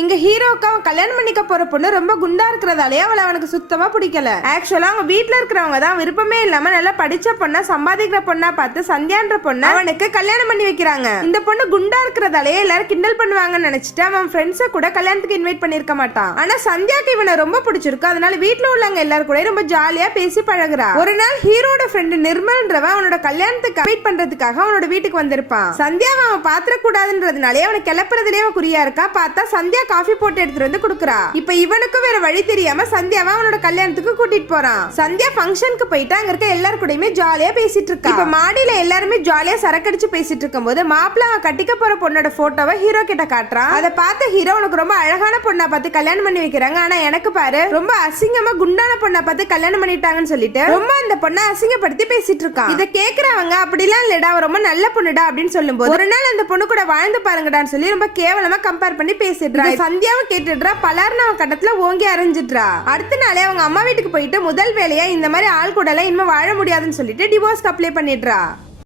இங்க ஹீரோக்கு அவன் கல்யாணம் பண்ணிக்க போற பொண்ணு ரொம்ப குண்டா இருக்கிறதாலே அவனுக்கு சுத்தமா பிடிக்கல. ஆக்சுவலா அவங்க வீட்டுல இருக்கிறவங்க தான் விருப்பமே இல்லாம நல்லா படிச்ச பொண்ணா சம்பாதிக்கிற பொண்ணா பார்த்து சந்தியான்ற பொண்ணு அவனுக்கு கல்யாணம் பண்ணி வைக்கிறாங்க. இந்த பொண்ணு குண்டா இருக்கிறதாலே எல்லாரும் கிண்டல் பண்ணுவாங்கன்னு நினைச்சிட்டு அவன் ஃப்ரெண்ட்ஸ கூட கல்யாணத்துக்கு இன்வைட் பண்ணிருக்க மாட்டான். ஆனா சந்தியாக்கு இவனை ரொம்ப பிடிச்சிருக்கு. அதனால வீட்டுல உள்ளவங்க எல்லாரும் கூட ரொம்ப ஜாலியா பேசி பழகுறா. ஒரு நாள் ஹீரோட ஃப்ரெண்ட் நிர்மல்ன்றவன் அவனோட கல்யாணத்துக்கு இன்வைட் பண்றதுக்காக அவனோட வீட்டுக்கு வந்திருப்பான். சந்தியாவை அவன் பாத்திர கூடாதுன்றதுனாலே அவனை கிளப்புறதுலயே அவன் குறியா இருக்கா. பார்த்தா சந்தியா காஃபி போட்டு எடுத்துட்டு வந்து குடுக்குறா. இப்ப இவனுக்கும் வேற வழி தெரியாம சந்தியாவை அவனோட கல்யாணத்துக்கு கூட்டிட்டு போறான். சந்தியா ஃபங்க்ஷனுக்கு போயிட்டு அங்க இருக்க எல்லாரும் கூடயுமே ஜாலியா பேசிட்டு இருக்கா. இப்ப மாடியில எல்லாருமே ஜாலியா சரக்கடிச்சு பேசிட்டு இருக்கும்போது மாப்பிள்ள அவன் கட்டிக்க போற பொண்ணோட போட்டோவை ஹீரோ கிட்ட காட்டுறான். அதை பார்த்த ஹீரோ உனக்கு ரொம்ப அழகான பொண்ணா பார்த்து கல்யாணம் பண்ணி வைக்கிறாங்க, ஆனா எனக்கு பாரு ரொம்ப அசிங்கமா குண்டான பொண்ணா பார்த்து கல்யாணம் பண்ணிட்டாங்கன்னு சொல்லிட்டு ரொம்ப அந்த பொண்ணை அசிங்கப்படுத்தி பேசிட்டு இருக்கான். இதை கேக்குறவங்க அப்படிலாம் இல்லடா ரொம்ப நல்ல பொண்ணுடா அப்படின்னு சொல்லும்போது ஒரு நாள் அந்த பொண்ணு கூட வாழ்ந்து பாருங்கடான்னு சொல்லி ரொம்ப கேவலமா கம்பேர் பண்ணி பேசிடுறா. சந்தியாவும் கேட்டுடுறா. பலர்னு அவன் கட்டத்துல ஓங்கி அரைஞ்சிடுறா. அடுத்த நாளே அவங்க அம்மா வீட்டுக்கு போயிட்டு முதல் வேலையா இந்த மாதிரி ஆள் கூட எல்லாம் இனிமே வாழ முடியாதுன்னு சொல்லிட்டு டிவோர்ஸ்க்கு அப்ளை பண்ணிடுறா.